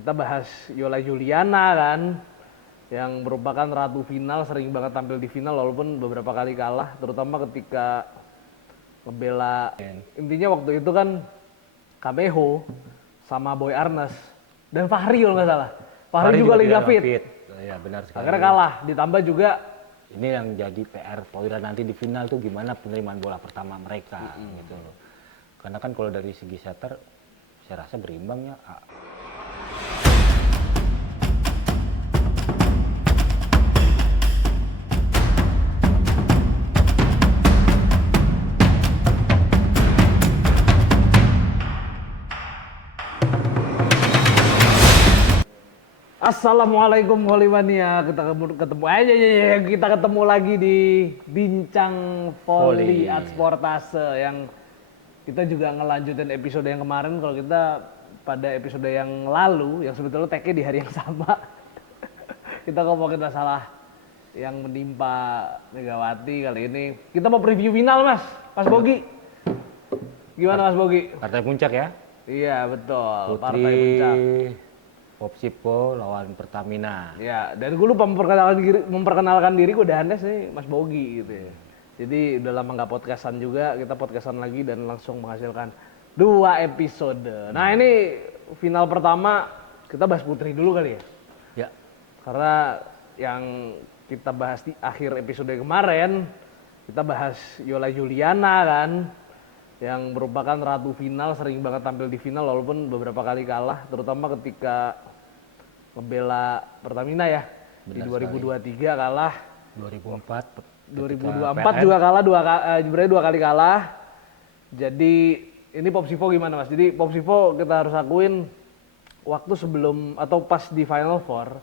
Kita bahas Yola Juliana kan, yang merupakan ratu final, sering banget tampil di final walaupun beberapa kali kalah, terutama ketika ngebela. Intinya waktu itu kan Kameho sama Boy Arnes dan Fahri kalau nggak salah. Fahri juga lagi nggak fit. Ya benar sekali. Akhirnya kalah, ditambah juga ini yang jadi PR Prawira nanti di final tuh gimana penerimaan bola pertama mereka gitu loh. Karena kan kalau dari segi setter saya rasa berimbang ya. Assalamualaikum Holimania, kita ketemu lagi di Bincang Voli Adsportase yang kita juga ngelanjutin episode yang kemarin. Kalau kita pada episode yang lalu, yang sebetulnya tag-nya di hari yang sama, kita ngomongin masalah yang menimpa Megawati. Kali ini kita mau preview final, Mas Bogi. Gimana Mas Bogi? Partai puncak ya? Iya betul, Putri partai puncak. Popsipo lawan Pertamina. Ya, dan gue lupa memperkenalkan diri gue Danes nih, Mas Bogi gitu ya. Jadi udah lama nggak podcastan juga, kita podcastan lagi dan langsung menghasilkan 2 episode. Nah ini final pertama, kita bahas Putri dulu kali ya. Ya. Karena yang kita bahas di akhir episode kemarin, kita bahas Yola Juliana kan, yang merupakan ratu final, sering banget tampil di final walaupun beberapa kali kalah, terutama ketika ngebela Pertamina ya. Benar di 2023 sekali. Kalah. 2024 juga kalah berarti 2 kali kalah. Jadi ini Popsipo gimana Mas? Jadi Popsipo kita harus akuin waktu sebelum atau pas di Final Four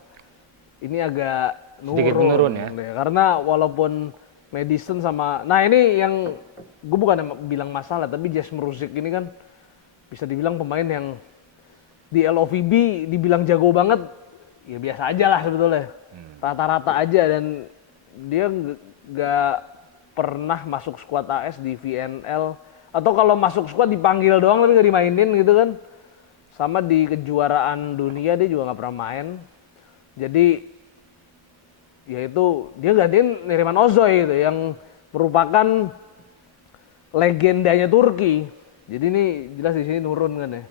ini agak sedikit menurun ya. Karena walaupun Madison sama, nah ini yang gue bukan bilang masalah, tapi Jas Mruzik ini kan bisa dibilang pemain yang di LOVB dibilang jago banget, ya biasa aja lah sebetulnya, rata-rata aja, dan dia nggak pernah masuk squad AS di VNL, atau kalau masuk squad dipanggil doang tapi nggak dimainin gitu kan. Sama di kejuaraan dunia dia juga nggak pernah main, jadi yaitu dia gantiin Neriman Ozoy gitu, yang merupakan legendanya Turki. Jadi ini jelas di sini nurun kan ya.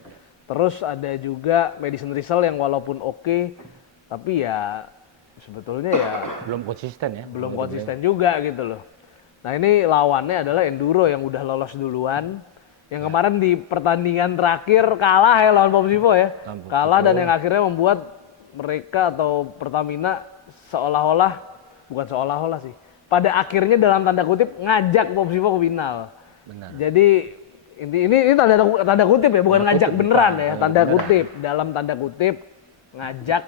Terus ada juga Madison Rizal yang walaupun oke, tapi ya sebetulnya ya belum konsisten ya. Belum konsisten juga gitu loh. Nah ini lawannya adalah Enduro yang udah lolos duluan. Yang kemarin di pertandingan terakhir kalah ya lawan Popsipo ya. Kalah dan yang akhirnya membuat mereka atau Pertamina bukan seolah-olah sih, pada akhirnya dalam tanda kutip ngajak Popsipo ke final. Benar. Jadi ini tanda kutip ya, bukan ngajak beneran ya, tanda kutip, dalam tanda kutip ngajak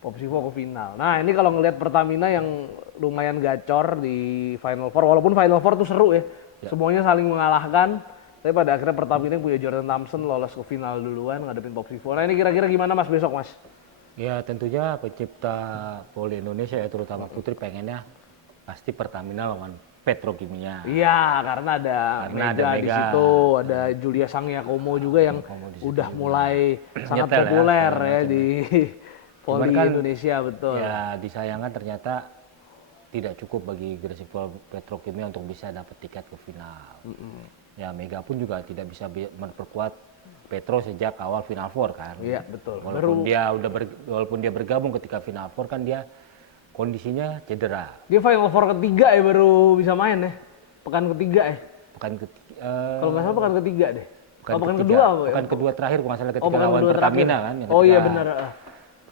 Popsipo ke final. Nah ini kalau ngelihat Pertamina yang lumayan gacor di Final Four, walaupun Final Four tuh seru ya, semuanya saling mengalahkan, tapi pada akhirnya Pertamina yang punya Jordan Thompson lolos ke final duluan ngadepin Popsipo. Nah ini kira-kira gimana Mas besok Mas? Ya tentunya pencipta voli Indonesia ya, terutama Putri pengennya pasti Pertamina lawan Petrokimia. Iya, karena ada Mega di situ, ada Julia Sangyakomo juga yang udah mulai sangat populer ya di voli Indonesia, betul. Ya disayangkan ternyata tidak cukup bagi Gresik Petrokimia untuk bisa dapat tiket ke final. Ya Mega pun juga tidak bisa memperkuat Petro sejak awal Final Four kan. Iya betul. Walaupun dia bergabung ketika Final Four kan dia kondisinya cedera. Dia Final Four ketiga ya baru bisa main ya. Pekan ketiga ya. Kalau nggak salah pekan ketiga deh. Pekan kedua. Pekan kedua terakhir kalau nggak salah ketika lawan Pertamina kan. Oh iya benar.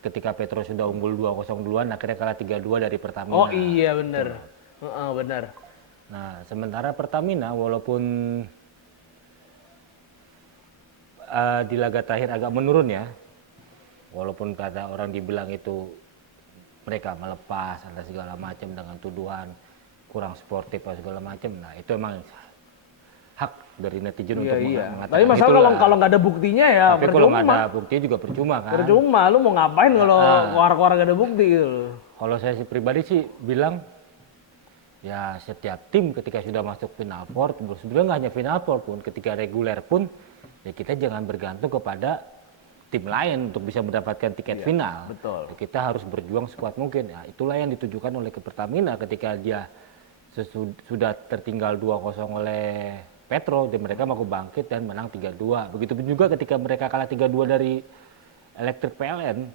Ketika Petro sudah unggul 2-0 duluan, akhirnya kalah 3-2 dari Pertamina. Oh iya benar. Benar. Nah sementara Pertamina walaupun di laga terakhir agak menurun ya, walaupun kata orang dibilang itu mereka melepas atau segala macam dengan tuduhan kurang sportif atau segala macam. Nah itu emang hak dari netizen untuk mengatakan. Tapi masalah kalau nggak ada buktinya ya tapi percuma. kalau nggak ada buktinya juga percuma kan. Percuma, lu mau ngapain kalau keluar-keluar nggak ada bukti gitu. Kalau saya pribadi sih bilang ya setiap tim ketika sudah masuk Final Four, sebenarnya nggak hanya Final Four pun, ketika reguler pun ya kita jangan bergantung kepada tim lain untuk bisa mendapatkan tiket final. betul. Kita harus berjuang sekuat mungkin. Ya, itulah yang ditujukan oleh ke Pertamina ketika dia sudah tertinggal 2-0 oleh Petro dan mereka mau bangkit dan menang 3-2. Begitu juga ketika mereka kalah 3-2 dari Elektrik PLN,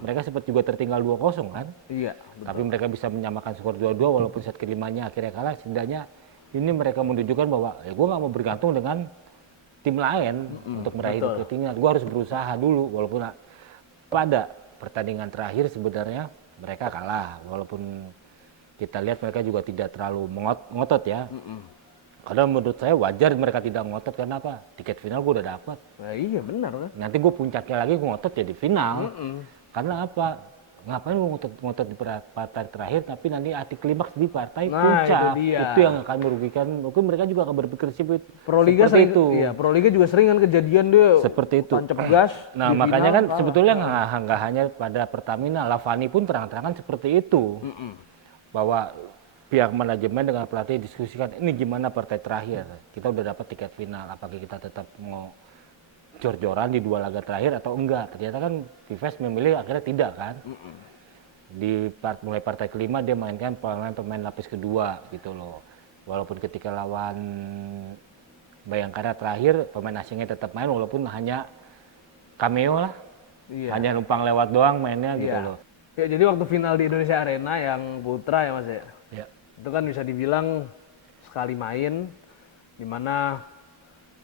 mereka sempat juga tertinggal 2-0 kan? Iya. Tapi mereka bisa menyamakan skor 2-2 walaupun set kelimanya akhirnya kalah. Setidaknya ini mereka menunjukkan bahwa ya gue nggak mau bergantung dengan tim lain untuk meraih ketinggalan. Gue harus berusaha dulu walaupun pada pertandingan terakhir sebenarnya mereka kalah. Walaupun kita lihat mereka juga tidak terlalu ngotot ya. Karena menurut saya wajar mereka tidak ngotot karena apa? Tiket final gue udah dapat. Nah, iya benar kan. Nanti gue puncaknya lagi gue ngotot ya di final. Karena apa? Ngapain gue ngotot di partai terakhir tapi nanti arti klimaks di partai puncak. Itu yang akan merugikan. Mungkin mereka juga akan berpikir Proliga seperti itu. Iya, Proliga juga sering kan kejadian dia seperti itu. tancap gas. Nah, makanya kan sebetulnya nggak hanya pada Pertamina, Lavani pun terang-terangan seperti itu. Bahwa pihak manajemen dengan pelatih diskusikan ini gimana partai terakhir. Kita udah dapat tiket final, apakah kita tetap mau jor-joran di 2 laga terakhir atau enggak. Ternyata kan Vives memilih akhirnya tidak kan. Mulai partai kelima dia mainkan pemain lapis kedua gitu loh. Walaupun ketika lawan Bayangkara terakhir pemain asingnya tetap main walaupun hanya cameo lah. Hanya numpang lewat doang mainnya gitu loh. Ya jadi waktu final di Indonesia Arena yang putra ya Mas ya. Itu kan bisa dibilang sekali main dimana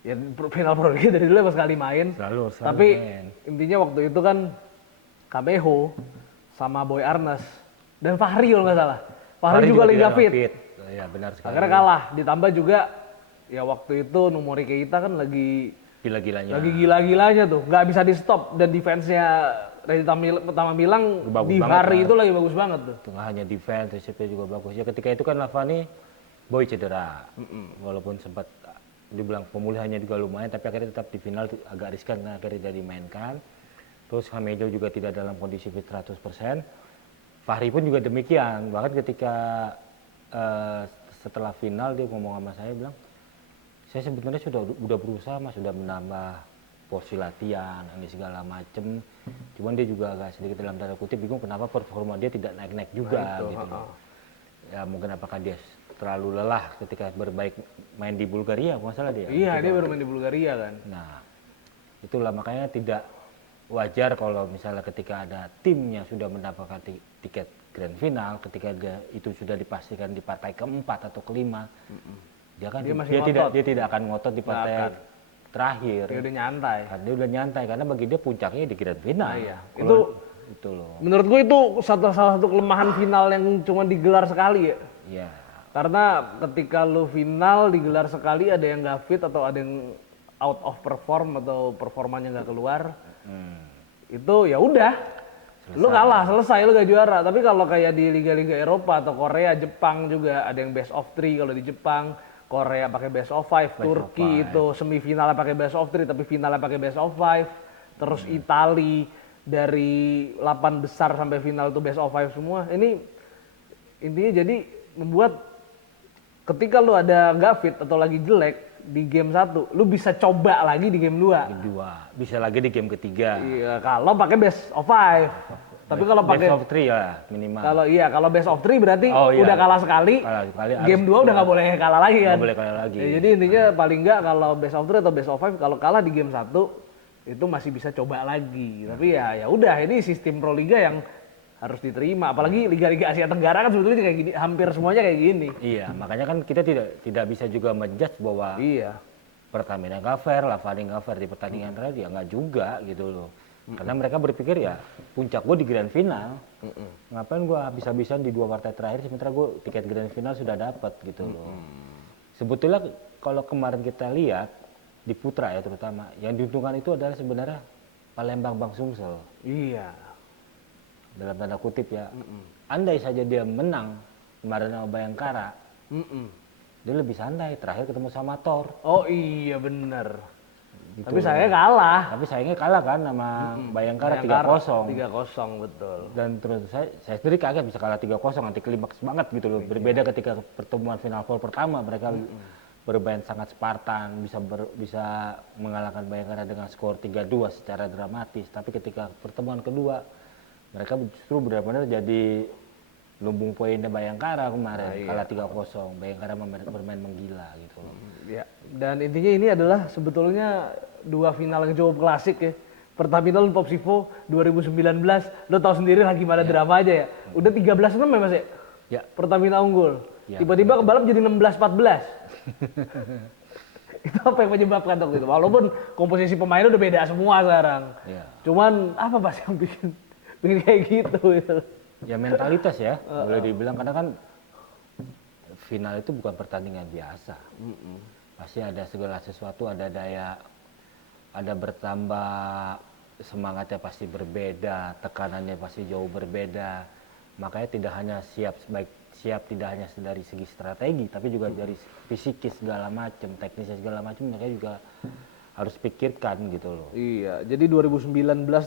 ya final Proliga dari dulu sekali main. Selalu Tapi main. intinya waktu itu kan Kameho sama Boy Arnes dan Fahri kalau nggak salah. Fahri juga Liga Fit. Ya benar sekali. Akhirnya kalah. Ditambah juga ya waktu itu Numori Keita kan lagi gila-gilanya tuh. Nggak bisa di stop dan defense-nya Reza pertama bilang di hari itu lagi bagus banget tuh. Tengah hanya defense, resepnya juga bagus. Ya ketika itu kan Lavani Boy cedera. Walaupun sempat dibilang pemulihannya juga lumayan tapi akhirnya tetap di final agak riskan karena akhirnya tidak dimainkan. Terus Hamejo juga tidak dalam kondisi fit 100%. Fahri pun juga demikian. Bahkan ketika setelah final dia ngomong sama saya bilang, saya sebenarnya sudah berusaha Mas, sudah menambah porsi latihan ini segala macem. Cuman dia juga agak sedikit dalam tanda kutip bingung kenapa performa dia tidak naik-naik juga gitu loh. Ya mungkin apakah dia terlalu lelah ketika berbaik main di Bulgaria, masalah dia. Iya, dia baru main di Bulgaria kan. Nah, itulah makanya tidak wajar kalau misalnya ketika ada tim yang sudah mendapatkan tiket grand final, ketika itu sudah dipastikan di partai keempat atau kelima, dia tidak akan ngotot di partai terakhir. Dia udah nyantai. Dia udah nyantai karena bagi dia puncaknya di grand final. Nah, iya. Itu loh. Menurut gue itu salah satu kelemahan final yang cuma digelar sekali ya. Iya. Karena ketika lu final digelar sekali ada yang nggak fit atau ada yang out of perform atau performanya nggak keluar, itu ya udah, lu kalah selesai lu gak juara. Tapi kalau kayak di liga-liga Eropa atau Korea, Jepang juga ada yang best of 3 kalau di Jepang, Korea pakai best of 5, Turki itu semifinalnya pakai best of 3 tapi finalnya pakai best of 5, terus Itali dari 8 besar sampai final itu best of 5 semua. Ini intinya jadi membuat ketika lu ada nggak fit atau lagi jelek di game 1, lu bisa coba lagi di game 2. Bisa lagi di game ketiga. Iya, kalau pakai best of 5. Tapi kalau pakai best of 3 ya minimal. Kalau best of 3 berarti udah kalah sekali. Game 2 udah nggak boleh kalah lagi kan. Nggak boleh kalah lagi. Ya, jadi intinya paling nggak kalau best of 3 atau best of 5 kalau kalah di game 1 itu masih bisa coba lagi. Tapi ya udah ini sistem Proliga yang harus diterima, apalagi liga-liga Asia Tenggara kan sebetulnya kayak gini, hampir semuanya kayak gini. Iya, makanya kan kita tidak bisa juga menjudge bahwa Pertamina nggak fair, Lavani nggak fair di pertandingan terakhir, ya nggak juga gitu loh. Karena mereka berpikir ya puncak gue di grand final, ngapain gue habis-habisan di 2 partai terakhir sementara gue tiket grand final sudah dapat gitu loh. Sebetulnya kalau kemarin kita lihat di putra ya terutama, yang diuntungkan itu adalah sebenarnya Palembang Bang Sumsel. Iya. Dalam tanda kutip ya, andai saja dia menang kemarin sama Bayangkara, dia lebih santai, terakhir ketemu sama Thor. Oh iya bener. Gitu. Tapi sayangnya kalah. Tapi sayangnya kalah kan sama Bayangkara 3-0. 3-0 betul. Dan terus saya sendiri kaget bisa kalah 3-0, anti klimaks banget gitu loh. Berbeda ketika pertemuan final four pertama mereka bermain sangat Spartan, bisa mengalahkan Bayangkara dengan skor 3-2 secara dramatis. Tapi ketika pertemuan kedua, mereka justru benar-benar jadi lumbung poinnya Bayangkara kemarin, kalah 3-0. Bayangkara bermain menggila gitu loh. Ya. Dan intinya ini adalah sebetulnya dua final yang cukup klasik ya. Pertamina lawan Popsivo 2019, lo tau sendiri lagi gimana drama aja ya. Udah 13-6 ya Mas ya? Ya. Pertamina unggul. Ya, Tiba-tiba kebalap jadi 16-14. Itu apa yang menyebabkan waktu itu? Walaupun komposisi pemainnya udah beda semua sekarang. Ya. Cuman apa Mas yang bikin kayak gitu gitu. Ya mentalitas ya, boleh dibilang, karena kan final itu bukan pertandingan biasa. Pasti ada segala sesuatu, ada bertambah, semangatnya pasti berbeda, tekanannya pasti jauh berbeda. Makanya tidak hanya siap tidak hanya dari segi strategi, tapi juga dari fisikis segala macam, teknisnya segala macam, mereka juga harus pikirkan gitu loh. Iya, jadi 2019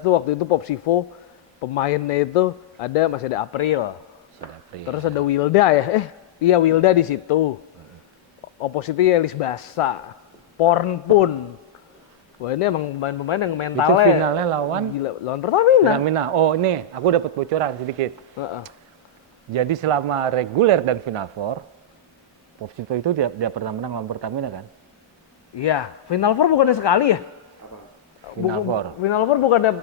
tuh waktu itu Popsivo pemainnya itu masih ada April. Terus ada Wilda ya. Iya Wilda di situ. Opositnya Elis Basa, Porn pun. Wah ini emang pemain-pemain yang mentalnya. Itu finalnya lawan Pertamina. Oh ini aku dapat bocoran sedikit. Jadi selama reguler dan Final Four, Popsivo itu dia pernah menang lawan Pertamina kan? Iya, Final Four bukannya sekali ya? Final Four bukannya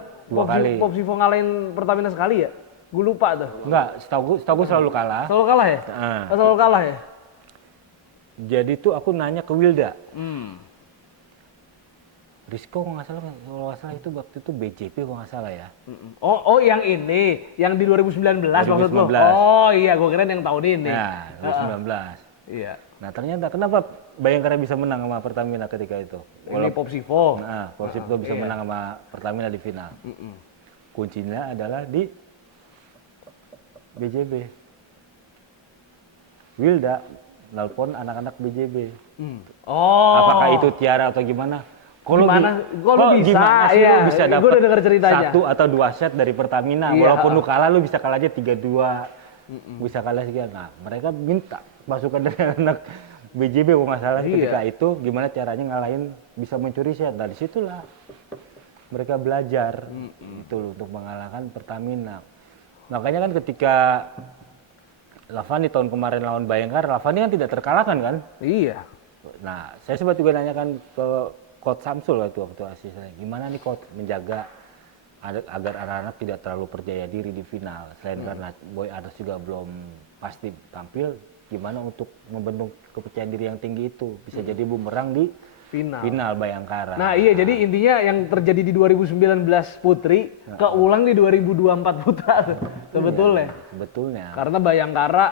Popsivo ngalahin Pertamina sekali ya? Gue lupa tuh. Enggak, setahu gue selalu kalah. Selalu kalah ya? Selalu kalah ya? Jadi tuh aku nanya ke Wilda. Risco kalau nggak salah itu waktu itu BJP kalau nggak salah ya. Oh yang ini, yang di 2019 maksud lo? Oh iya, gue kira yang tahun ini. Nah, 2019. Iya. Nah ternyata kenapa Bayangkara bisa menang sama Pertamina ketika itu? Ini Popsivo. Nah, Popsivo bisa menang sama Pertamina di final. Kuncinya adalah di BJB. Wilda nelpon anak-anak BJB. Apakah itu Tiara atau gimana? Kalau bisa lu bisa dapat udah denger ceritanya. 1 atau 2 set dari Pertamina, walaupun lu kalah lu bisa kalah aja 3-2. Bisa kalah sekian. Nah, mereka minta masukan dari anak BJB kalau nggak salah ketika itu gimana caranya ngalahin bisa mencuri set. Dari situlah mereka belajar itu untuk mengalahkan Pertamina. Makanya kan ketika Lavani tahun kemarin lawan Bayangkara, Lavani kan tidak terkalahkan kan? Iya. Nah, saya sempat juga nanyakan ke Coach Samsul waktu asisten, gimana nih Coach menjaga agar anak-anak tidak terlalu percaya diri di final. Selain karena Boy Adams juga belum pasti tampil, gimana untuk membentuk kepercayaan diri yang tinggi itu bisa jadi bumerang di final Bayangkara. Nah iya, jadi intinya yang terjadi di 2019 putri keulang di 2024 putra sebetulnya. Betulnya. Karena Bayangkara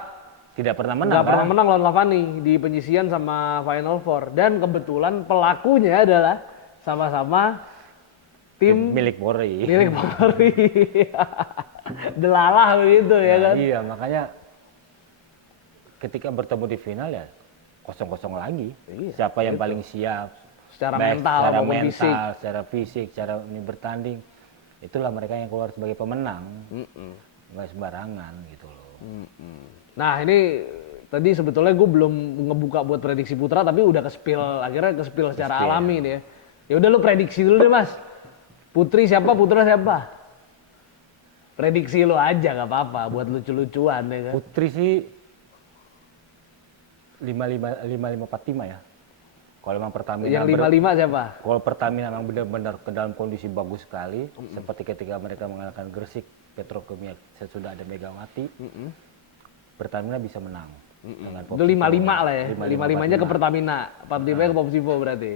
tidak pernah menang. Nggak pernah menang lawan Lavani di penyisian sama Final Four, dan kebetulan pelakunya adalah sama-sama tim milik Polri. Delalah begitu ya kan. Iya, makanya ketika bertemu di final ya kosong-kosong lagi. Siapa yang paling siap secara mental, secara fisik, secara ini bertanding, itulah mereka yang keluar sebagai pemenang. Nggak sembarangan gitu loh. Nah ini tadi sebetulnya gue belum ngebuka buat prediksi putra, tapi udah akhirnya ke-spill secara alami nih ya. Ya udah lu prediksi dulu deh Mas. Putri siapa, putra siapa? Prediksi lu aja nggak apa-apa buat lucu-lucuan ya kan. Putri sih 55-45 ya. Kalau memang Pertamina yang 55 siapa? Kalau Pertamina memang benar-benar ke dalam kondisi bagus sekali, seperti ketika mereka mengalahkan Gresik Petrokimia sesudah ada Megawati. Pertamina bisa menang. Itu 55 lah ya. 55-nya ke Pertamina, 45-nya ke Popsivo berarti.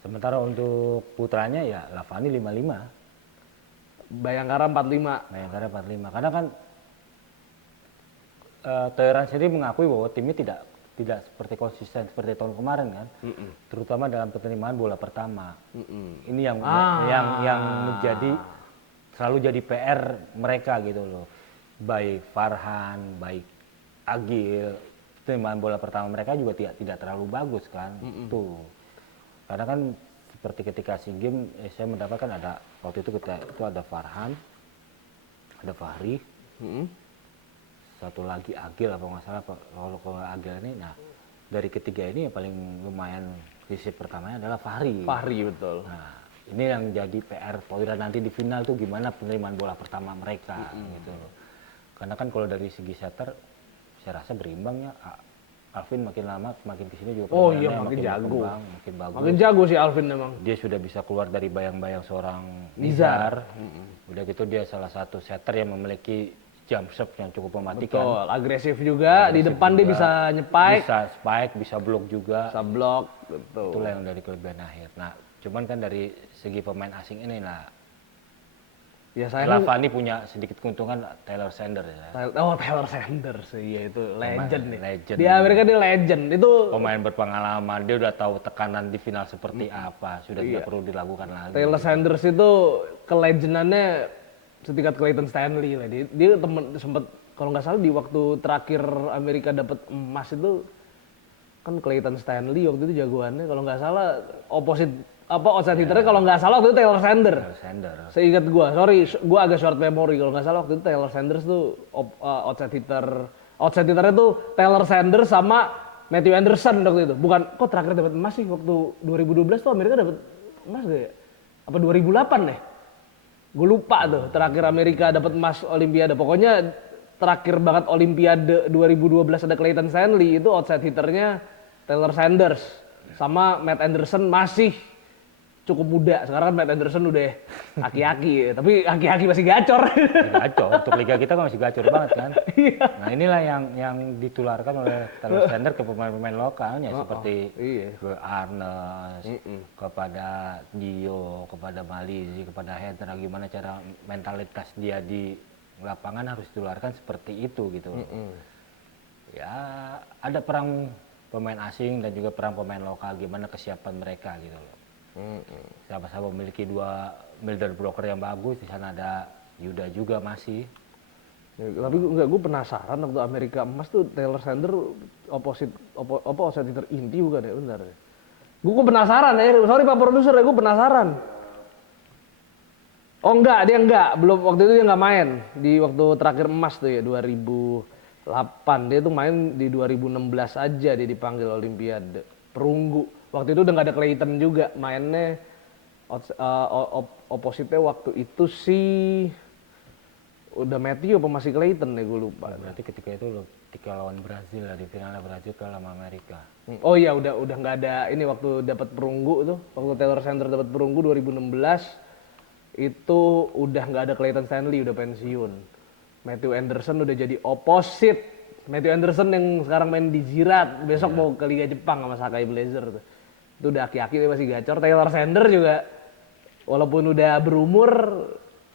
Sementara untuk putranya ya Lavani 55. Bayangkara 45. Bayangkara 45. Karena kan Toyoran sendiri mengakui bahwa timnya tidak seperti konsisten seperti tahun kemarin kan. Terutama dalam penerimaan bola pertama. Ini yang menjadi selalu jadi PR mereka gitu loh. Baik Farhan, baik Agil, penerimaan bola pertama mereka juga tidak terlalu bagus kan. Tuh. Karena kan seperti ketika SEA Games saya mendapatkan ada waktu itu ada Farhan, ada Fahri, satu lagi Agil apa nggak salah kalau Agil ini. Nah dari ketiga ini yang paling lumayan risih pertamanya adalah Fahri. Fahri betul. Nah, ini yang jadi PR Prawira nanti di final tuh gimana penerimaan bola pertama mereka gitu loh. Karena kan kalau dari segi setter saya rasa berimbang ya. Alvin makin lama makin kesini juga Oh iya, permainannya makin jago. berkembang, makin bagus. Makin jago sih Alvin memang. Dia sudah bisa keluar dari bayang-bayang seorang Nizar. Nizar. Udah gitu dia salah satu setter yang memiliki jump shot yang cukup mematikan. Betul, agresif juga. Di depan dia bisa nyepike, Bisa spike, bisa blok juga. bisa blok. Betul. Itulah yang dari kelebihan akhir. Nah, cuman kan dari segi pemain asing ini, nah, Ya saya Lavani punya sedikit keuntungan Taylor Sanders ya. Taylor Sanders, iya itu legend nih. legend. Di Amerika dia legend. Itu Pemain berpengalaman, dia udah tahu tekanan di final seperti apa, sudah tidak perlu dilakukan lagi. Taylor Sanders itu kelegendannya setingkat Clayton Stanley lah. Dia temen sempet kalau nggak salah di waktu terakhir Amerika dapat emas itu kan Clayton Stanley waktu itu jagoannya kalau nggak salah outside hitternya kalau nggak salah waktu itu Taylor Sanders. Taylor Sanders. Seingat gua agak short memory kalau nggak salah waktu itu Taylor Sanders tuh outside hitternya tuh Taylor Sanders sama Matthew Anderson waktu itu. Bukan kok terakhir dapat emas sih waktu 2012 tuh Amerika dapat emas deh. Apa 2008 deh? Gue lupa tuh terakhir Amerika dapat emas Olimpiade. Pokoknya terakhir banget Olimpiade 2012 ada Clayton Stanley itu outside hitternya Taylor Sanders sama Matt Anderson masih cukup muda. Sekarang kan Matt Anderson udah aki-aki, tapi aki-aki masih gacor. Gacor, untuk liga kita kan masih gacor banget kan. Nah inilah yang ditularkan oleh Taylor Sanders ke pemain-pemain lokalnya seperti ke Arnes, kepada Dio, kepada Malizi, kepada Hendra. Gimana cara mentalitas dia di lapangan harus ditularkan seperti itu gitu loh. Ya ada perang pemain asing dan juga perang pemain lokal, gimana kesiapan mereka gitu loh. Sama-sama memiliki dua middle blocker yang bagus. Di sana ada Yuda juga masih. Ya, tapi gue penasaran waktu Amerika emas tuh Taylor Sanders outside hitter inti bukan ya, benar ya. Gue penasaran ya, sorry Pak Produser ya, gue penasaran. Oh enggak, dia enggak, belum waktu itu dia enggak main di waktu terakhir emas tuh ya 2008. Dia tuh main di 2016 aja dia dipanggil Olimpiade perunggu. Waktu itu udah nggak ada Clayton juga, mainnya opposite waktu itu sih udah Matthew apa masih Clayton ya gue lupa. Berarti ketika itu ketika lawan Brazil lah, di finalnya Brazil kalah sama Amerika. Oh iya udah nggak ada ini waktu dapat perunggu tuh, waktu Taylor Sanders dapat perunggu 2016 itu udah nggak ada Clayton Stanley, udah pensiun. Matthew Anderson udah jadi opposite. Matthew Anderson yang sekarang main di Jirat, besok mau ke Liga Jepang sama Sakai Blazer tuh. Itu udah aki-aki masih gacor. Taylor Sanders juga walaupun udah berumur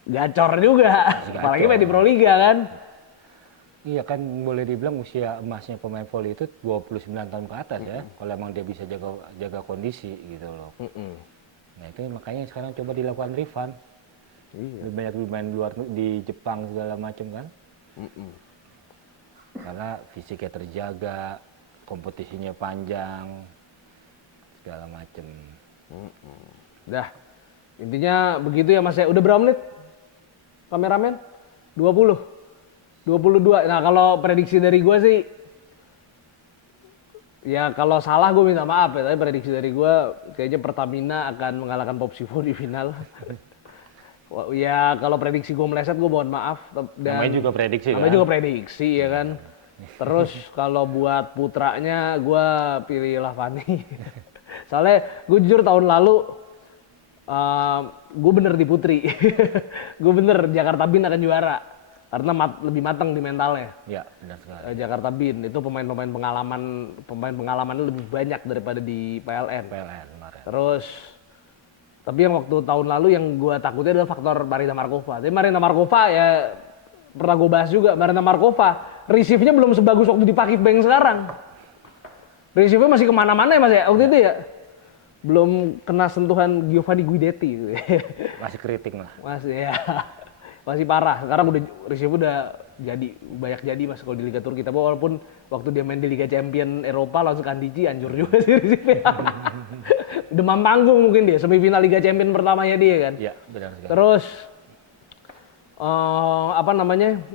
gacor juga. Apalagi main di Pro Liga kan. Iya kan boleh dibilang usia emasnya pemain voli itu 29 tahun ke atas ya. Kalau emang dia bisa jaga kondisi gitu loh. Nah itu makanya sekarang coba dilakukan refund. Lebih banyak main luar di Jepang segala macam kan. Karena fisiknya terjaga, kompetisinya panjang, segala macem. Dah, intinya begitu ya Mas ya. Udah berapa menit? Kameramen? 20. 22. Nah kalau prediksi dari gue sih, ya kalau salah gue minta maaf ya. Tapi prediksi dari gue kayaknya Pertamina akan mengalahkan Popsivo di final. Ya kalau prediksi gue meleset gue mohon maaf. Dan namanya juga prediksi kan? Namanya juga prediksi ya kan. Terus kalau buat putranya gue pilih Lavani. Soalnya gue jujur tahun lalu gue bener di putri. Gue bener Jakarta Bin akan juara. Karena lebih matang di mentalnya. Ya benar sekali. Jakarta Bin itu pemain pengalamannya lebih banyak daripada di PLN. kemarin. Terus tapi yang waktu tahun lalu yang gue takutnya adalah faktor Marina Markova. Tapi Marina Markova ya pernah gue bahas juga, Marina Markova receive-nya belum sebagus waktu di Pakit Bank sekarang. Receive-nya masih kemana-mana ya Mas ya, waktu itu ya. Belum kena sentuhan Giovanni Guidetti gitu. Masih kritik lah. Masih ya. Masih parah. Sekarang udah receive udah banyak jadi Mas kalau di Liga Turki. Tapi walaupun waktu dia main di Liga Champion Eropa langsung Kandici hancur juga sih receive-nya. Demam panggung mungkin dia, semifinal Liga Champion pertamanya dia kan. Iya, benar sekali. Terus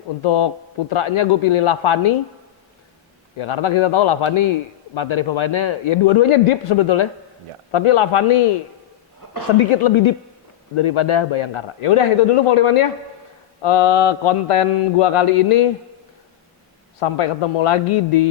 untuk putranya gue pilih Lavani. Ya karena kita tahu Lavani materi pemainnya ya dua-duanya deep sebetulnya. Ya. Tapi Lavani sedikit lebih deep daripada Bayangkara. Ya udah itu dulu Volleyman-nya. Konten gua kali ini, sampai ketemu lagi di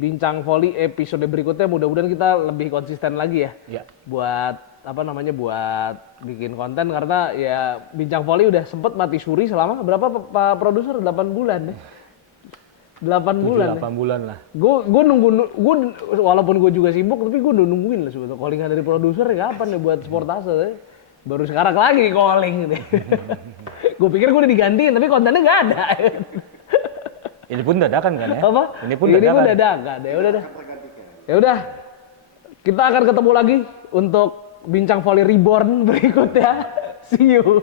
Bincang Volley episode berikutnya. Mudah-mudahan kita lebih konsisten lagi ya. Buat buat bikin konten, karena ya Bincang Volley udah sempet mati suri selama berapa Pak Produser? 8 bulan ya. 8 bulan. 8 bulan lah. Gue nunggu, walaupun gue juga sibuk, tapi gue udah nungguin lah sebetulnya callingan dari produser kapan ya buat Sportase. Baru sekarang lagi calling nih. Gue pikir gue udah digantiin, tapi kontennya nggak ada. Ini pun dadakan kan ya? Apa? Ini pun dadakan. Ya udah dah. Ya udah. Kita akan ketemu lagi untuk Bincang Volley Reborn berikutnya. See you.